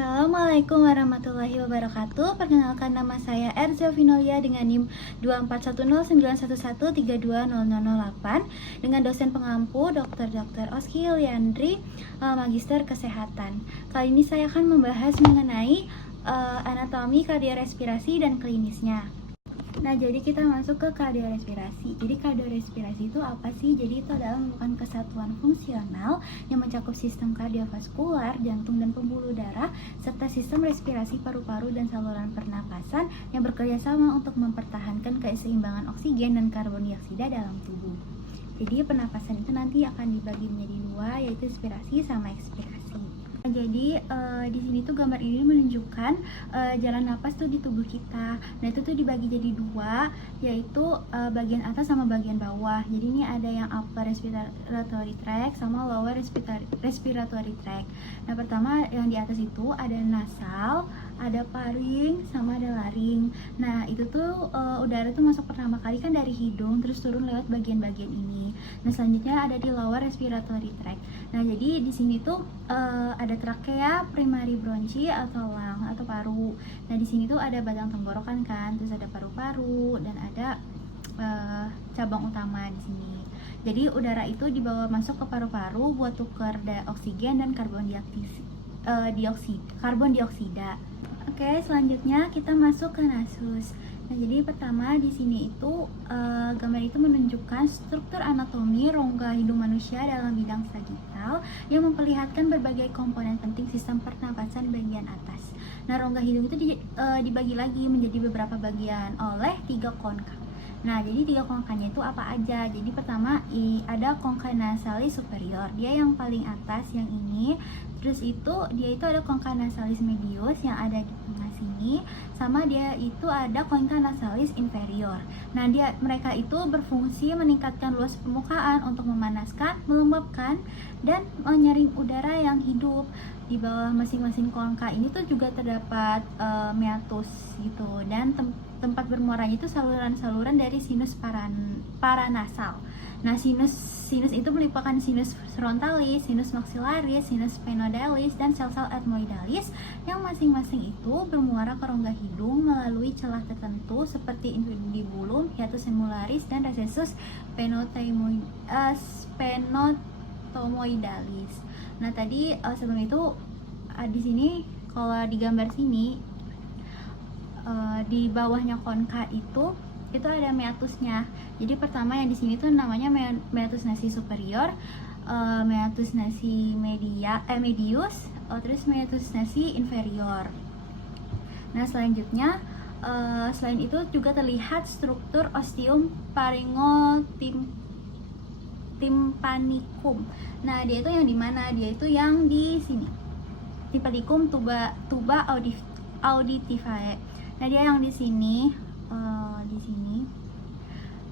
Assalamualaikum warahmatullahi wabarakatuh. Perkenalkan, nama saya Erza Vinolia dengan NIM 2410911320008 dengan dosen pengampu Dr. Oski Yuliandri, Magister Kesehatan. Kali ini saya akan membahas mengenai anatomi kardiorespirasi dan klinisnya. Nah, jadi kita masuk ke kardiorespirasi. Jadi kardiorespirasi itu apa sih? Jadi itu adalah merupakan kesatuan fungsional yang mencakup sistem kardiovaskular, jantung dan pembuluh darah, serta sistem respirasi paru-paru dan saluran pernapasan yang bekerja sama untuk mempertahankan keseimbangan oksigen dan karbon dioksida dalam tubuh. Jadi pernapasan itu nanti akan dibagi menjadi dua, yaitu inspirasi sama ekspirasi. Jadi di sini tuh gambar ini menunjukkan jalan napas tuh di tubuh kita. Nah, itu tuh dibagi jadi dua, yaitu bagian atas sama bagian bawah. Jadi ini ada yang upper respiratory tract sama lower respiratory tract. Nah, pertama yang di atas itu ada nasal, ada faring, sama ada laring. Nah, itu tuh udara tuh masuk pertama kali kan dari hidung, terus turun lewat bagian-bagian ini. Nah, selanjutnya ada di lower respiratory tract. Nah, jadi di sini tuh ada trakea, primary bronchi atau lung atau paru. Nah, di sini tuh ada batang tenggorokan kan, terus ada paru-paru dan ada cabang utama di sini. Jadi udara itu dibawa masuk ke paru-paru buat tukar oksigen dan karbon dioksida. Oke, selanjutnya kita masuk ke nasus. Nah, jadi pertama di sini itu gambar itu menunjukkan struktur anatomi rongga hidung manusia dalam bidang sagital yang memperlihatkan berbagai komponen penting sistem pernapasan bagian atas. Nah, rongga hidung itu dibagi lagi menjadi beberapa bagian oleh 3 konka. Nah, jadi 3 kongkanya itu apa aja? Jadi pertama ada kongka nasalis superior, dia yang paling atas yang ini. Terus dia itu ada kongka nasalis medius yang ada di tengah sini, sama dia itu ada kongka nasalis inferior. Nah, mereka itu berfungsi meningkatkan luas permukaan untuk memanaskan, melembabkan, dan menyaring udara yang hidup. Di bawah masing-masing kongka ini tuh juga terdapat meatus gitu, dan tempat bermuaranya itu saluran-saluran dari sinus paranasal. Nah, sinus itu merupakan sinus frontalis, sinus maxillaris, sinus sphenoidalis, dan sel-sel ethmoidalis yang masing-masing itu bermuara ke rongga hidung melalui celah tertentu seperti infundibulum, hiatus semularis, dan recessus sphenotomoidalis. Nah, tadi sebelum itu di sini kalau di gambar sini di bawahnya konka itu ada meatusnya. Jadi pertama yang di sini tuh namanya meatus nasi superior, meatus nasi medius, terus meatus nasi inferior. Nah, selanjutnya selain itu juga terlihat struktur ostium pharyngotympanicum. Nah, dia itu yang di mana? Dia itu yang di sini. Tympanicum tuba auditivae. Nah, dia yang di sini.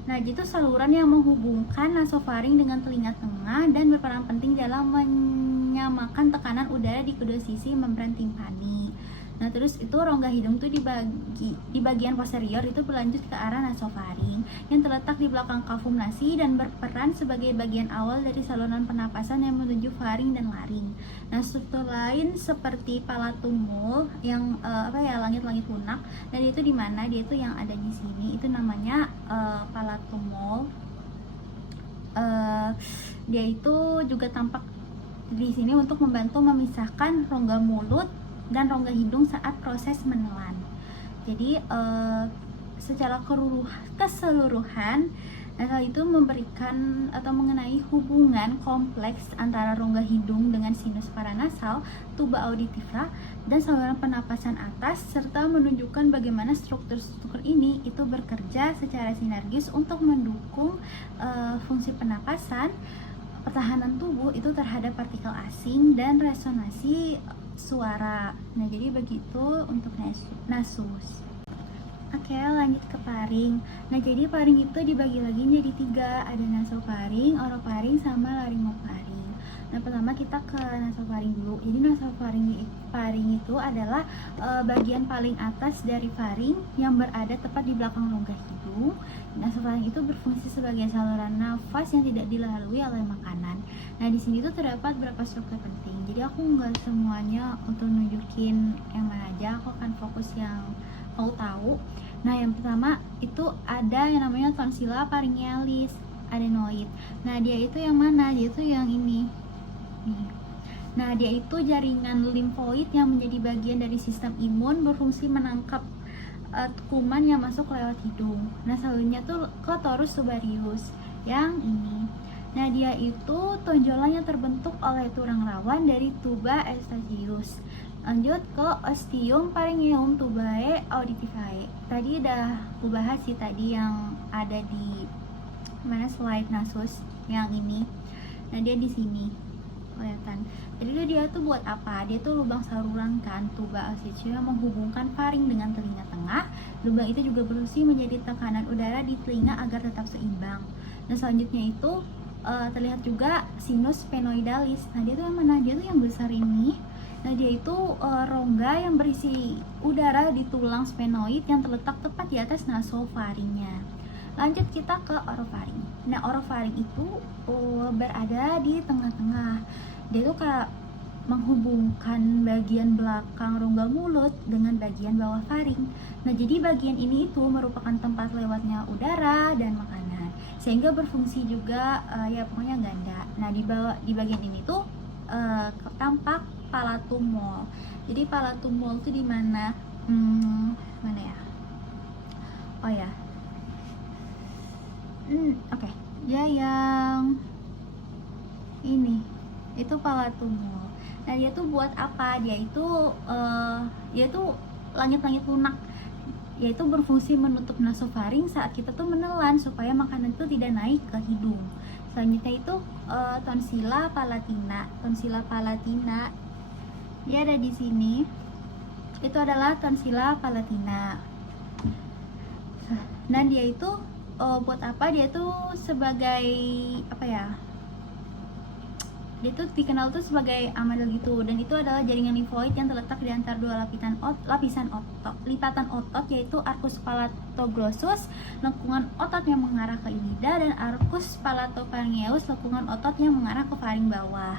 Nah, itu saluran yang menghubungkan nasofaring dengan telinga tengah dan berperan penting dalam menyamakan tekanan udara di kedua sisi membran timpani. Nah, terus itu rongga hidung tuh di bagian posterior itu berlanjut ke arah nasofaring yang terletak di belakang kafum nasi dan berperan sebagai bagian awal dari saluran pernapasan yang menuju faring dan laring. Nah, struktur lain seperti palatumul yang langit-langit lunak. Dan itu di mana? Dia itu yang ada di sini. Itu namanya palatumul. Dia itu juga tampak di sini untuk membantu memisahkan rongga mulut dan rongga hidung saat proses menelan. Jadi secara keseluruhan, hal itu memberikan atau mengenai hubungan kompleks antara rongga hidung dengan sinus paranasal, tuba auditiva, dan saluran pernapasan atas, serta menunjukkan bagaimana struktur-struktur ini itu bekerja secara sinergis untuk mendukung fungsi pernapasan, pertahanan tubuh itu terhadap partikel asing, dan resonansi suara. Nah, jadi begitu untuk nasus. Oke, lanjut ke faring. Nah, jadi faring itu dibagi lagi menjadi 3, ada nasofaring, orofaring, sama laringofaring. Nah, pertama kita ke nasofaring dulu. Jadi nasofaring itu adalah bagian paling atas dari faring yang berada tepat di belakang rongga hidung. Nasofaring itu berfungsi sebagai saluran nafas yang tidak dilalui oleh makanan. Nah, di sini tuh terdapat beberapa struktur penting. Jadi aku nggak semuanya untuk nunjukin yang mana aja, aku akan fokus yang mau tahu. Nah, yang pertama itu ada yang namanya tonsilla pharyngealis adenoid. Nah, dia itu yang mana? Dia itu yang ini. Nah, dia itu jaringan limfoid yang menjadi bagian dari sistem imun, berfungsi menangkap kuman yang masuk lewat hidung. Nah, selanjutnya tuh ke torus tubarius yang ini. Nah, dia itu tonjolan yang terbentuk oleh tulang rawan dari tuba eustachius. Lanjut ke ostium pharyngeum tubae auditivae. Tadi udah aku bahas sih tadi yang ada di mana slide nasus yang ini. Nah, dia di sini kelihatan. Jadi dia tuh buat apa? Dia tuh lubang saluran kan, tuba eustachius yang menghubungkan faring dengan telinga tengah. Lubang itu juga berfungsi menjadi tekanan udara di telinga agar tetap seimbang. Nah, selanjutnya itu terlihat juga sinus sphenoidalis. Nah, dia tuh yang mana? Dia tuh yang besar ini. Nah, dia itu rongga yang berisi udara di tulang sphenoid yang terletak tepat di atas nasofaringnya. Lanjut kita ke orofaring. Nah, orofaring itu berada di tengah-tengah. Dia itu kayak menghubungkan bagian belakang rongga mulut dengan bagian bawah faring. Nah, jadi bagian ini itu merupakan tempat lewatnya udara dan makanan, sehingga berfungsi juga ya pokoknya ganda. Nah, di bagian ini tuh tampak palatum mole. Jadi palatum mole itu di mana? Mana ya? Oh ya. Oke. Dia yang ini. Itu palatum mole. Nah, dia tuh buat apa? Dia itu langit-langit lunak. Yaitu berfungsi menutup nasofaring saat kita tuh menelan supaya makanan itu tidak naik ke hidung. Selanjutnya itu tonsilla palatina. Tonsilla palatina dia ada di sini. Itu adalah tonsilla palatina. Nah, dia itu buat apa? Dia tuh sebagai apa ya? Dia tuh dikenal tuh sebagai amadel gitu, dan itu adalah jaringan limfoid yang terletak di antara dua lipatan otot, yaitu arcus palatoglossus, lengkungan otot yang mengarah ke lidah, dan arcus palatopharyngeus, lengkungan otot yang mengarah ke faring bawah.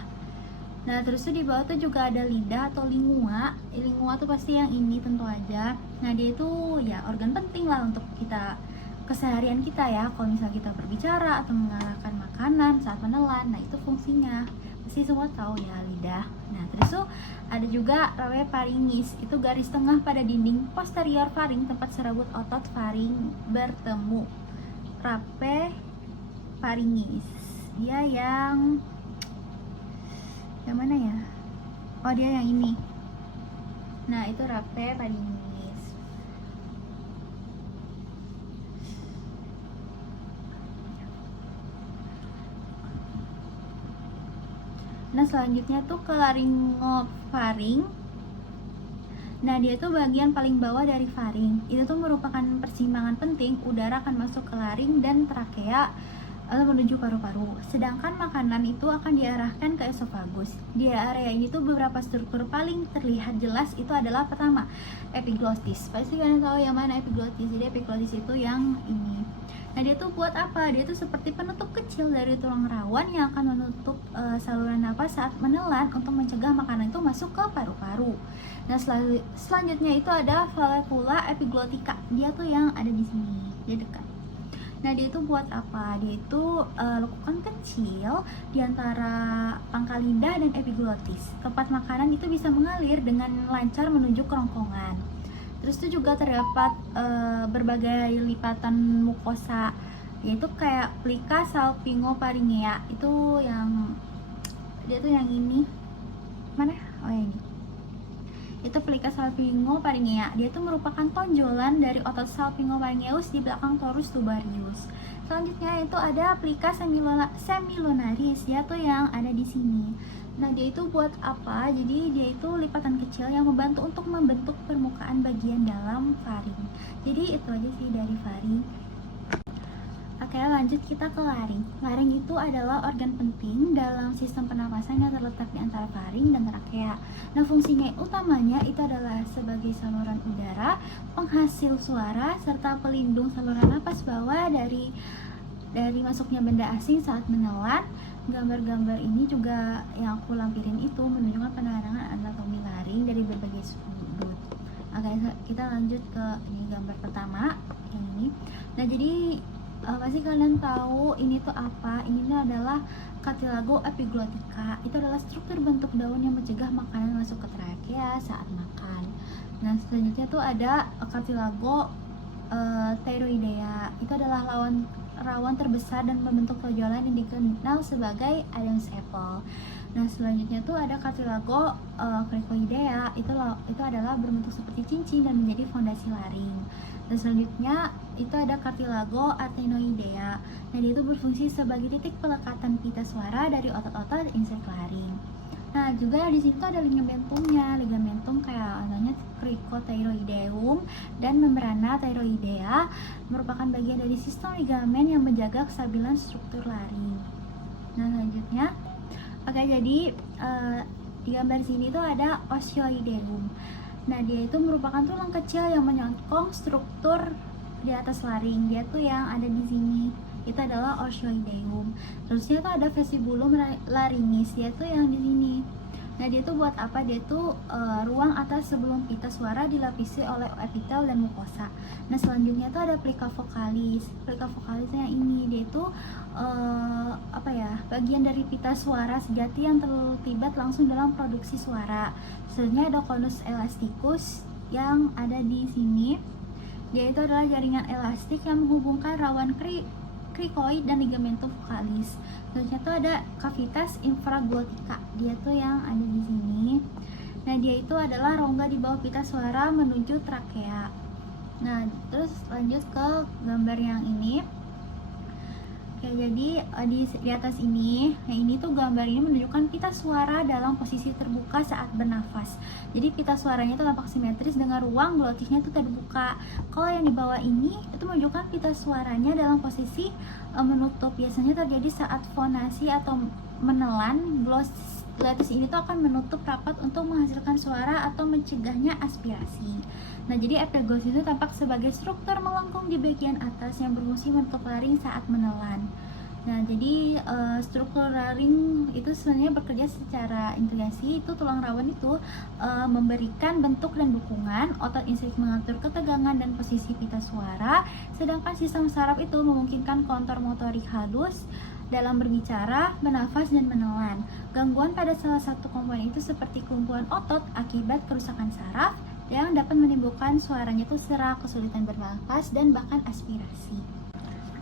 Nah, terus tuh di bawah tuh juga ada lidah atau lingua. Lingua tuh pasti yang ini tentu aja. Nah, dia itu ya organ penting lah untuk kita keseharian kita ya. Kalau misalnya kita berbicara atau mengalahkan makanan saat menelan, nah itu fungsinya. Pasti semua tahu ya lidah. Nah, terus tuh ada juga rape pharyngeus. Itu garis tengah pada dinding posterior faring tempat serabut otot faring bertemu. Rape pharyngeus. Dia yang mana ya? Oh, dia yang ini. Nah, itu rape pharyngeus. Nah, selanjutnya tuh ke laryngofaring. Nah, dia tuh bagian paling bawah dari faring. Itu tuh merupakan persimpangan penting udara akan masuk ke laring dan trakea atau menuju paru-paru. Sedangkan makanan itu akan diarahkan ke esofagus. Di area ini tuh beberapa struktur paling terlihat jelas itu adalah pertama, epiglottis. Pasti kalian tahu yang mana epiglottis. Jadi epiglottis itu yang ini. Nah, dia tuh buat apa? Dia tuh seperti penutup kecil dari tulang rawan yang akan menutup saluran nafas saat menelan untuk mencegah makanan itu masuk ke paru-paru. Nah, selanjutnya itu ada valvula epiglottica. Dia tuh yang ada di sini, dia dekat. Nah, dia itu buat apa? Dia itu lekukan kecil di antara pangkal lidah dan epiglottis. Tempat makanan itu bisa mengalir dengan lancar menuju kerongkongan. Terus itu juga terdapat berbagai lipatan mukosa, yaitu kayak plica salpingopharyngea. Itu yang dia tuh yang ini. Mana? Oh, yang ini. Itu plica salpingopharyngea. Dia itu merupakan tonjolan dari otot salpingopharyngeus di belakang torus tubarius. Selanjutnya itu ada plica semilunaris. Dia tuh yang ada di sini. Nah, dia itu buat apa? Jadi dia itu lipatan kecil yang membantu untuk membentuk permukaan bagian dalam faring. Jadi itu aja sih dari faring. Oke, lanjut kita ke laring. Laring itu adalah organ penting dalam sistem pernapasan yang terletak di antara faring dan trakea. Nah, fungsinya utamanya itu adalah sebagai saluran udara, penghasil suara, serta pelindung saluran napas bawah dari masuknya benda asing saat menelan. Gambar-gambar ini juga yang aku lampirin itu menunjukkan pandangan anatomi laring dari berbagai sudut. Oke, kita lanjut ke ini gambar pertama yang ini. Nah, jadi pasti kalian tahu ini tuh apa? Ini tuh adalah cartilago epiglottica. Itu adalah struktur bentuk daun yang mencegah makanan masuk ke trakea saat makan. Nah, selanjutnya tuh ada cartilago thyroidea. Itu adalah rawan terbesar dan membentuk tonjolan yang dikenal sebagai Adam's apple. Nah, selanjutnya tuh ada cartilago cricoidea. Itu adalah berbentuk seperti cincin dan menjadi fondasi laring. Dan selanjutnya itu ada cartilago athenoidea. Nah, dia itu berfungsi sebagai titik pelekatan pita suara dari otot-otot insek laring. Nah, juga di sini tuh ada ligamentumnya. Ligamentum kayak namanya cricothyroideum dan membrana thyroidea merupakan bagian dari sistem ligamen yang menjaga kestabilan struktur laring. Nah, selanjutnya oke, jadi di gambar sini tuh ada osioideum. Nah, dia itu merupakan tulang kecil yang menyokong struktur di atas laring. Dia tuh yang ada di sini. Itu adalah osioideum. Terusnya tuh ada vestibulum laringis. Dia tuh yang di sini. Nah, dia tuh buat apa? Dia tuh ruang atas sebelum pita suara dilapisi oleh epitel dan mukosa. Nah, selanjutnya tuh ada plica vocalis. Plica vocalis yang ini, dia itu bagian dari pita suara sejati yang terlibat langsung dalam produksi suara. Selanjutnya ada conus elasticus yang ada di sini. Dia itu adalah jaringan elastik yang menghubungkan rawan cricoid dan ligamentum vocalis. Selanjutnya tuh ada cavitas infraglotica. Dia tuh yang ada di sini. Nah, dia itu adalah rongga di bawah pita suara menuju trakea. Nah, terus lanjut ke gambar yang ini. Oke, jadi di atas ini, nah ini tuh gambar ini menunjukkan pita suara dalam posisi terbuka saat bernafas. Jadi pita suaranya itu tampak simetris dengan ruang glotisnya itu terbuka. Kalau yang di bawah ini itu menunjukkan pita suaranya dalam posisi menutup. Biasanya terjadi saat fonasi atau menelan. Glotis ini tuh akan menutup rapat untuk menghasilkan suara atau mencegahnya aspirasi. Nah, jadi epiglottis itu tampak sebagai struktur melengkung di bagian atas yang berfungsi menutup laring saat menelan. Nah, jadi struktur laring itu sebenarnya bekerja secara integrasi. Itu tulang rawan itu memberikan bentuk dan dukungan, otot insek mengatur ketegangan dan posisi pita suara, sedangkan sistem saraf itu memungkinkan kontur motorik halus dalam berbicara, bernafas, dan menelan. Gangguan pada salah satu komponen itu seperti kelumpuhan otot akibat kerusakan saraf yang dapat menimbulkan suaranya itu serak, kesulitan bernafas, dan bahkan aspirasi.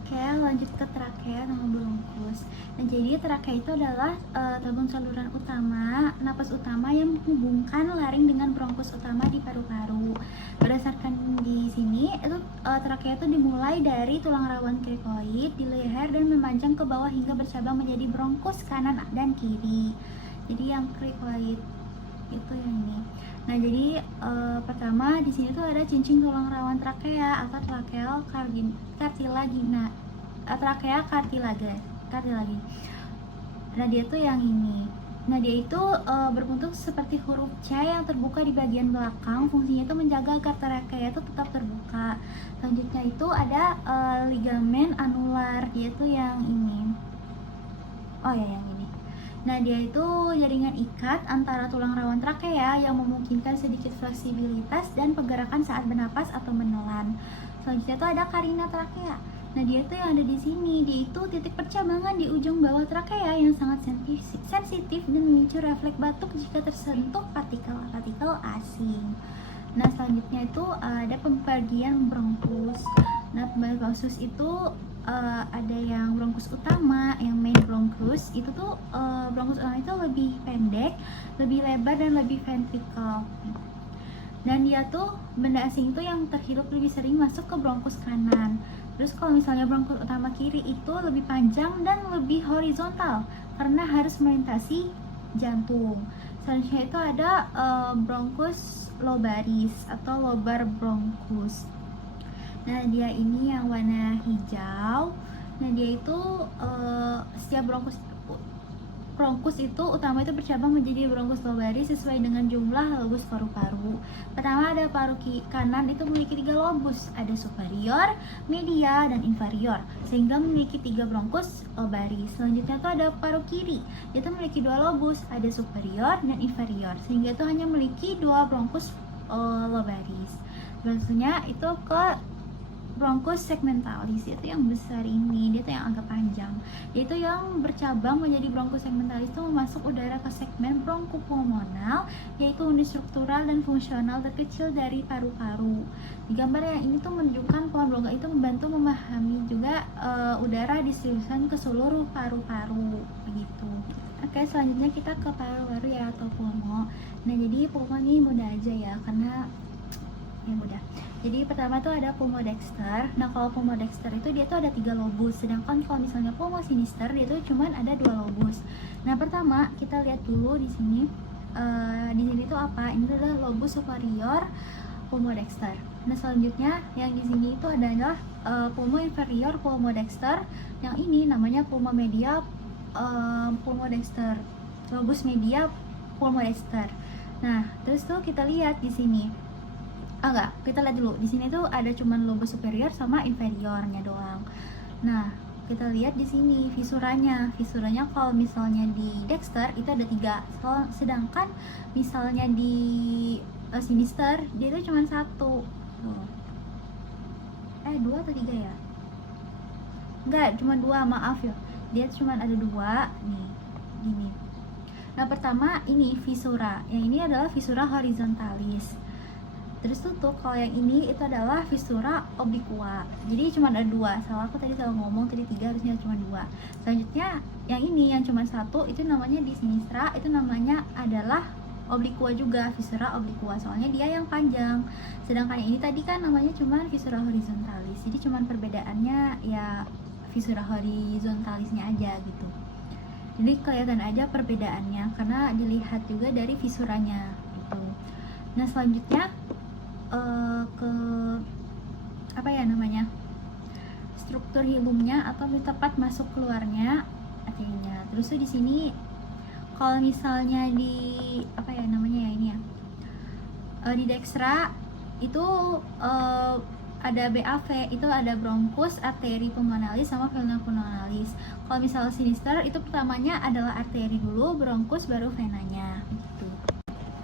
Oke, lanjut ke trakea sama bronkus. Nah, jadi trakea itu adalah tabung saluran utama, napas utama yang menghubungkan laring dengan bronkus utama di paru-paru. Berdasarkan di sini, itu trakea itu dimulai dari tulang rawan cricoid di leher dan memanjang ke bawah hingga bercabang menjadi bronkus kanan dan kiri. Jadi yang cricoid itu yang ini. Nah, jadi pertama di sini tuh ada cincin tulang rawan trakea atau trakea cartilage. Nah, dia tuh yang ini. Nah, dia itu berbentuk seperti huruf C yang terbuka di bagian belakang. Fungsinya itu menjaga agar trakea itu tetap terbuka. Selanjutnya itu ada ligamen anular. Dia tuh yang ini. Oh ya, yang ini. Nah, dia itu jaringan ikat antara tulang rawan trakea yang memungkinkan sedikit fleksibilitas dan pergerakan saat bernapas atau menelan. Selanjutnya itu ada karina trakea. Nah, dia itu yang ada di sini. Dia itu titik percabangan di ujung bawah trakea yang sangat sensitif dan memicu refleks batuk jika tersentuh partikel asing. Nah, selanjutnya itu ada pembagian bronkus. Nah, pembagian bronkus itu ada yang bronkus utama, yang main bronkus itu tuh bronkus utama itu lebih pendek, lebih lebar dan lebih ventrikel. Dan dia tuh benda asing tuh yang terhirup lebih sering masuk ke bronkus kanan. Terus kalau misalnya bronkus utama kiri itu lebih panjang dan lebih horizontal karena harus melintasi jantung. Selanjutnya itu ada bronkus lobaris atau lobar bronkus. Nah, dia ini yang warna hijau. Nah dia itu setiap bronkus itu utama itu bercabang menjadi bronkus lobaris sesuai dengan jumlah lobus paru-paru. Pertama ada paru kanan itu memiliki 3 lobus, ada superior, media, dan inferior, sehingga memiliki 3 bronkus lobaris. Selanjutnya itu ada paru kiri, itu memiliki 2 lobus, ada superior dan inferior, sehingga itu hanya memiliki 2 bronkus lobaris. Selanjutnya itu ke bronkus segmentalis, itu yang besar ini, dia tuh yang agak panjang, yaitu yang bercabang menjadi bronkus segmentalis itu memasuk udara ke segmen bronkopulmonal, yaitu unit struktural dan fungsional terkecil dari paru-paru. Di gambar yang ini tuh menunjukkan pohon bronka itu membantu memahami juga udara distribusikan ke seluruh paru-paru begitu. Oke, selanjutnya kita ke paru-paru ya, atau pulmo. Nah jadi pulmo ini mudah aja ya, karena ya mudah. Jadi pertama tuh ada pulmodexter. Nah kalau pulmodexter itu dia tuh ada 3 lobus, sedangkan kalau misalnya pulmosinister dia tuh cuman ada 2 lobus. Nah pertama kita lihat dulu di sini. Di sini tuh apa? Ini tuh adalah lobus superior pulmodexter. Nah selanjutnya yang di sini itu adalah pulmo inferior pulmodexter. Yang ini namanya pulmo media pulmodexter. Lobus media pulmodexter. Nah terus tuh kita lihat di sini. Enggak, kita lihat dulu. Di sini tuh ada cuman lobus superior sama inferiornya doang. Nah, kita lihat di sini fisuranya. Fisuranya kalau misalnya di Dexter itu ada 3. Sedangkan misalnya di Sinister dia itu cuma 1. Tuh. 2 atau 3 ya? Enggak, cuma 2, maaf ya. Dia cuma ada 2 nih. Gini. Nah, pertama ini visura. Yang ini adalah visura horizontalis. Terus tutup, kalau yang ini itu adalah visura obliqua. Jadi cuma ada 2. Salah aku tadi salah ngomong, tadi 3 harusnya cuma 2. Selanjutnya yang ini yang cuma 1 itu namanya di sinistra, itu namanya adalah obliqua juga, visura obliqua. Soalnya dia yang panjang. Sedangkan yang ini tadi kan namanya cuma visura horizontalis. Jadi cuma perbedaannya ya visura horizontalisnya aja gitu. Jadi kelihatan aja perbedaannya karena dilihat juga dari visuranya gitu. Nah, selanjutnya ke apa ya namanya, struktur hilumnya atau tempat masuk keluarnya artinya. Terus tuh di sini kalau misalnya di apa ya namanya ya ini ya di Dextra itu ada BAV, itu ada bronkus, arteri pulmonalis sama vena pulmonalis. Kalau misalnya sinister itu pertamanya adalah arteri dulu, bronkus baru venanya gitu.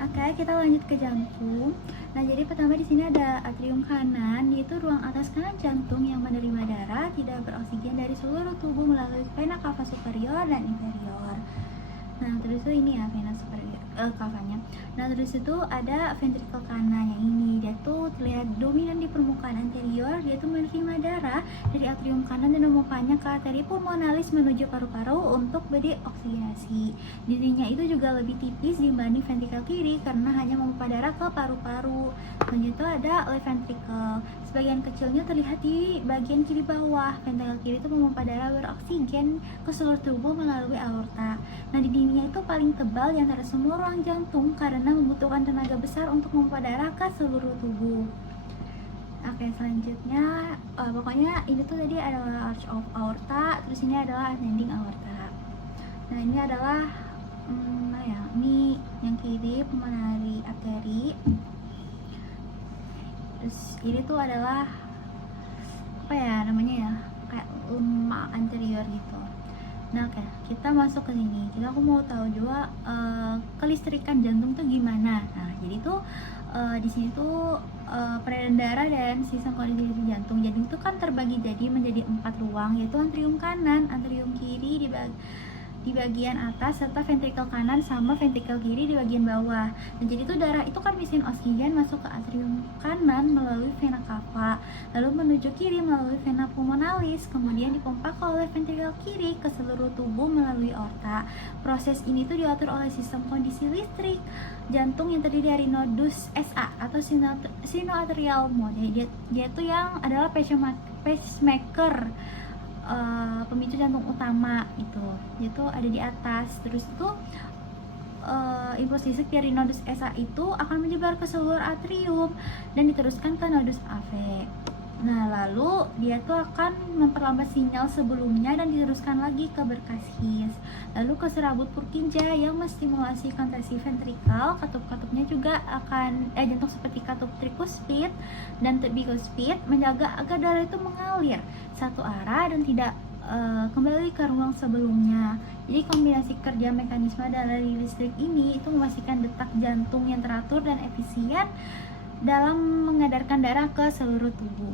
Oke, kita lanjut ke jantung. Nah, jadi pertama di sini ada atrium kanan, yaitu ruang atas kanan jantung yang menerima darah tidak beroksigen dari seluruh tubuh melalui vena cava superior dan inferior. Nah, terus itu ini ya vena superior cavanya. Nah, terus itu ada ventrikel kanan yang ini, dia tuh terlihat dominan di permukaan anterior, dia tuh menerima darah dari atrium kanan dan memompanya ke arteri pulmonalis menuju paru-paru untuk berdeoksigenasi. Dirinya itu juga lebih tipis dibanding ventrikel kiri karena hanya memompa darah ke paru-paru. Selanjutnya ada left ventricle. Sebagian kecilnya terlihat di bagian kiri bawah. Ventrikel kiri itu memompa darah beroksigen ke seluruh tubuh melalui aorta. Nah, di dindingnya itu paling tebal di antara semua ruang jantung karena membutuhkan tenaga besar untuk memompa darah ke seluruh tubuh. Oke, selanjutnya pokoknya ini tuh tadi adalah arch of aorta, terus ini adalah ascending aorta. Nah, ini adalah ini yang kiri pulmonary artery. Terus ini tuh adalah apa ya namanya ya, kayak lemak anterior gitu. Nah, oke, kita masuk ke sini. Aku mau tahu juga kelistrikan jantung tuh gimana. Nah, jadi tuh di sini tuh peredaran darah dan sistem kondisi jantung. Jadi itu kan terbagi jadi menjadi 4 ruang, yaitu atrium kanan, atrium kiri di bagian atas, serta ventrikel kanan sama ventrikel kiri di bagian bawah. Dan jadi itu darah itu kan misiin oksigen masuk ke atrium kanan melalui vena cava, lalu menuju kiri melalui vena pulmonalis, kemudian dipompa oleh ventrikel kiri ke seluruh tubuh melalui aorta. Proses ini tuh diatur oleh sistem kondisi listrik jantung yang terdiri dari nodus SA atau sinoatrial mode. Dia tuh yang adalah pacemaker, pemicu jantung utama itu ada di atas. Terus itu impuls listrik dari nodus SA itu akan menyebar ke seluruh atrium dan diteruskan ke nodus AV. Nah, lalu dia tuh akan memperlambat sinyal sebelumnya dan diteruskan lagi ke berkas His. Lalu ke serabut Purkinje yang menstimulasi kontraksi ventrikal, katup-katupnya juga akan jantung seperti katup trikuspid dan bikuspid menjaga agar darah itu mengalir satu arah dan tidak kembali ke ruang sebelumnya. Jadi kombinasi kerja mekanisme dari listrik ini itu memastikan detak jantung yang teratur dan efisien dalam mengedarkan darah ke seluruh tubuh.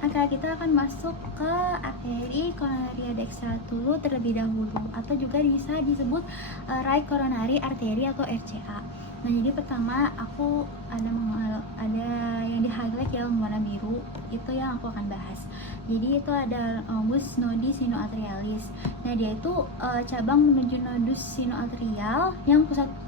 Oke, kita akan masuk ke arteri coronaria dextra dulu terlebih dahulu, atau juga bisa disebut right coronary artery atau RCA. Nah, jadi pertama aku ada yang di highlight yang warna biru, itu yang aku akan bahas. Jadi itu ada nodus nodi sinoatrialis. Nah, dia itu cabang menuju nodus sinoatrial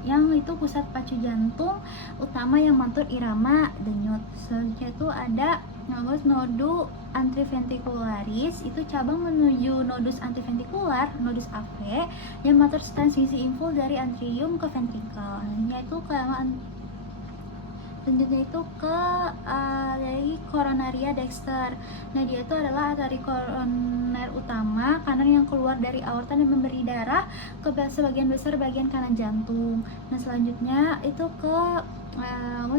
yang itu pusat pacu jantung utama yang mengatur irama denyut. Selanjutnya itu ada nodu antiventricularis, itu cabang menuju nodus antiventikular, nodus AV yang mengatur transmisi impuls dari atrium ke ventrikel. Selanjutnya itu ke dari coronaria dexter. Nah, dia itu adalah arteri koroner utama kanan yang keluar dari aorta dan memberi darah ke sebagian besar bagian kanan jantung. Nah, selanjutnya itu ke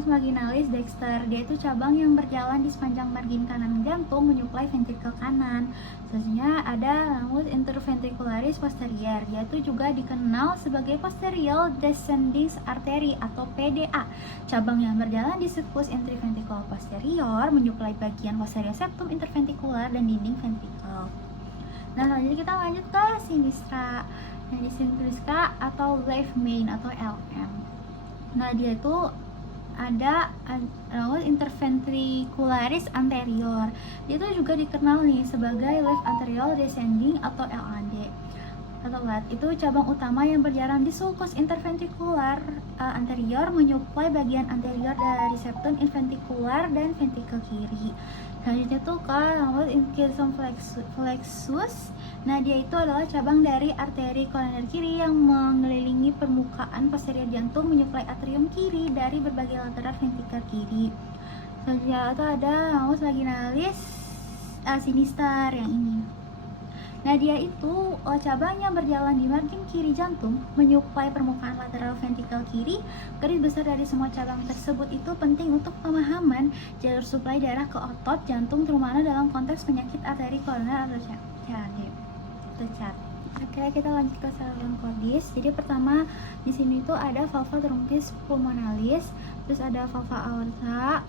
marginalis dexter. Dia itu cabang yang berjalan di sepanjang margin kanan jantung menyuplai ventrikel kanan. Selanjutnya ada interventricularis posterior. Dia itu juga dikenal sebagai posterior descending artery atau PDA. Cabang yang berjalan di siklus interventricular posterior menyuplai bagian posterior septum interventrikular dan dinding ventrikel. Nah, selanjutnya kita lanjut ke sinistra. Nah, di sinistra atau left main atau LM. Nah, dia itu ada interventricularis anterior. Dia itu juga dikenal nih sebagai left anterior descending atau LAD. Itu cabang utama yang berjalan di sulcus interventricular anterior menyuplai bagian anterior dari septum interventrikular dan ventrikel kiri. Selanjutnya tuh ke incusum flexus. Nah, dia itu adalah cabang dari arteri koroner kiri yang mengelilingi permukaan posterior jantung menyuplai atrium kiri dari berbagai lateral ventrikel kiri. Selanjutnya itu ada vaginalis sinister yang ini. Nah, dia itu cabang yang berjalan di margin kiri jantung menyuplai permukaan lateral ventrikel kiri. Garis besar dari semua cabang tersebut itu penting untuk pemahaman jalur suplai darah ke otot jantung, terutama dalam konteks penyakit arteri koroner atau CAD. Oke, kita lanjut ke saluran cordis. Jadi pertama di sini tuh ada valva truncus pulmonalis, terus ada valva aorta,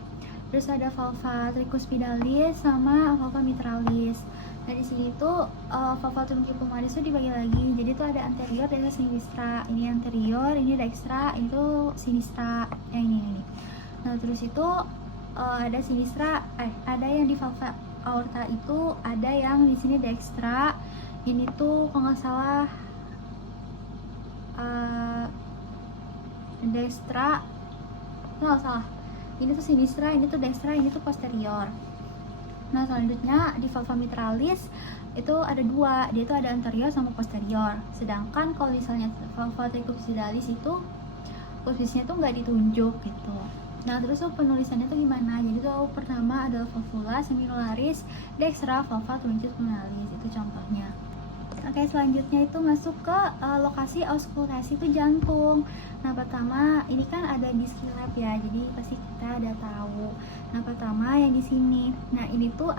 terus ada valva tricuspidalis sama valva mitralis. Nah, di sini tuh valva truncus pulmonalis itu dibagi lagi. Jadi tuh ada anterior dan sinistra. Ini anterior, ini dextra, itu sinistra. Ini. Nah, terus itu ada sinistra, ada yang di valva aorta itu ada yang di sini dextra. Ini tuh kalau nggak salah dextra, nggak salah. Ini tuh sinistra, ini tuh dextra, ini tuh posterior. Nah, selanjutnya di valva mitralis itu ada dua, dia itu ada anterior sama posterior. Sedangkan kalau misalnya valva tricuspidalis itu posisinya tuh nggak ditunjuk gitu. Nah, terus tuh penulisannya tuh gimana? Jadi tuh pertama adalah valvula seminolaris dextra valva truncus pulmonalis, itu contohnya. Oke, selanjutnya itu masuk ke lokasi auskultasi itu jantung. Nah, pertama ini kan ada di skilab ya, jadi pasti kita ada tahu. Nah, pertama yang di sini. Nah, ini tuh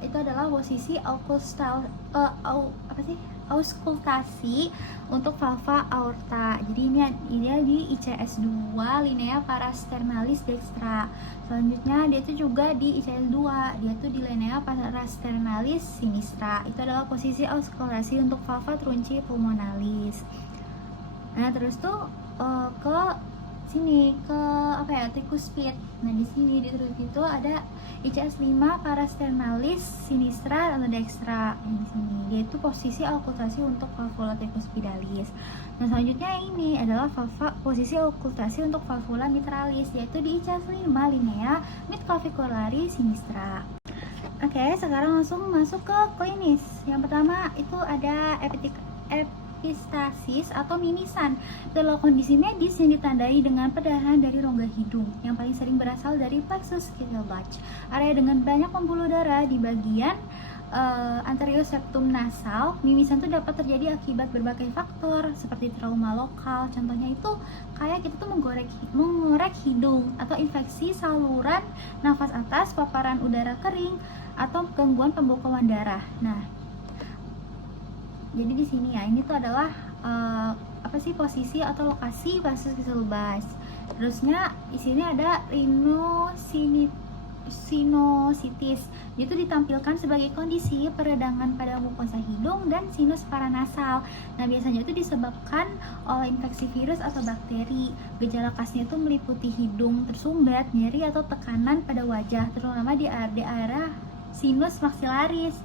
itu adalah posisi auskultasi untuk valva aorta. Jadi ini di ICS 2 linea parasternalis dextra. Selanjutnya dia itu juga di ICS 2, dia tuh di linea parasternalis sinistra. Itu adalah posisi auskultasi untuk valva truncus pulmonalis. Nah, terus tuh ke sini ke tricuspid. Nah, di sini di tricuspid itu ada ICS 5 parasternalis sinistra atau dextra. Di sini dia itu posisi auskultasi untuk valvula tricuspidalis. Nah, selanjutnya ini adalah posisi auskultasi untuk valvula mitralis, yaitu di ICS 5 linea midclaviculari sinistra. Oke, sekarang langsung masuk ke klinis. Yang pertama itu ada epistasis atau mimisan. Itu adalah kondisi medis yang ditandai dengan perdarahan dari rongga hidung yang paling sering berasal dari plexus Kittelbach, area dengan banyak pembuluh darah di bagian anterior septum nasal. Mimisan itu dapat terjadi akibat berbagai faktor seperti trauma lokal. Contohnya itu kayak kita tuh mengorek hidung, atau infeksi saluran nafas atas, paparan udara kering, atau gangguan pembekuan darah. Nah, jadi di sini ya, ini tuh adalah posisi atau lokasi plexus Kittelbach. Terusnya di sini ada sinusitis. Itu ditampilkan sebagai kondisi peredangan pada mukosa hidung dan sinus paranasal. Nah, biasanya itu disebabkan oleh infeksi virus atau bakteri. Gejala khasnya itu meliputi hidung tersumbat, nyeri atau tekanan pada wajah, terutama di area sinus maxillaris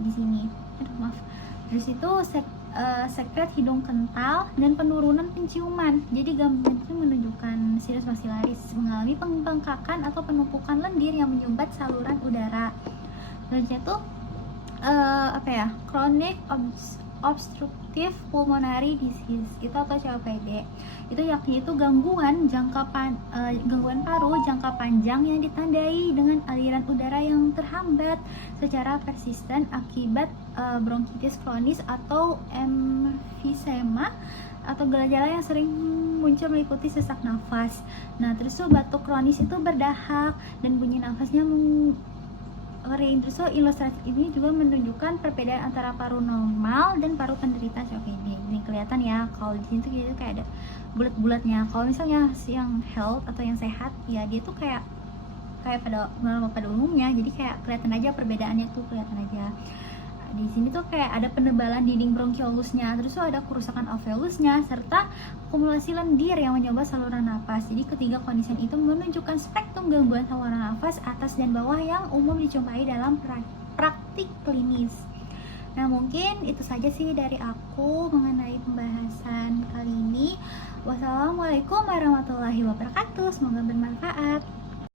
di sini. Terus itu sekret hidung kental dan penurunan penciuman. Jadi gambar itu menunjukkan sinus maxillaris mengalami pembengkakan atau penumpukan lendir yang menyumbat saluran udara. Selanjutnya itu chronic obstructive pulmonary disease itu atau COPD. Itu yakni itu gangguan paru jangka panjang yang ditandai dengan aliran udara yang terhambat secara persisten akibat bronkitis kronis atau emfisema, atau gejala yang sering muncul meliputi sesak nafas. Nah, terus tuh batuk kronis itu berdahak dan bunyi nafasnya kering. Terus ilustrasi ini juga menunjukkan perbedaan antara paru normal dan paru penderita COPD. Ini kelihatan ya, kalau di sini tuh gitu kayak ada bulat-bulatnya. Kalau misalnya yang health atau yang sehat, ya dia tuh kayak pada umumnya. Jadi kayak kelihatan aja perbedaannya tuh, kelihatan aja. Di sini tuh kayak ada penebalan dinding bronchiolusnya, terus tuh ada kerusakan alveolusnya, serta akumulasi lendir yang menyumbat saluran nafas. Jadi ketiga kondisi itu menunjukkan spektrum gangguan saluran nafas atas dan bawah yang umum dijumpai dalam praktik klinis. Nah, mungkin itu saja sih dari aku mengenai pembahasan kali ini. Wassalamualaikum warahmatullahi wabarakatuh. Semoga bermanfaat.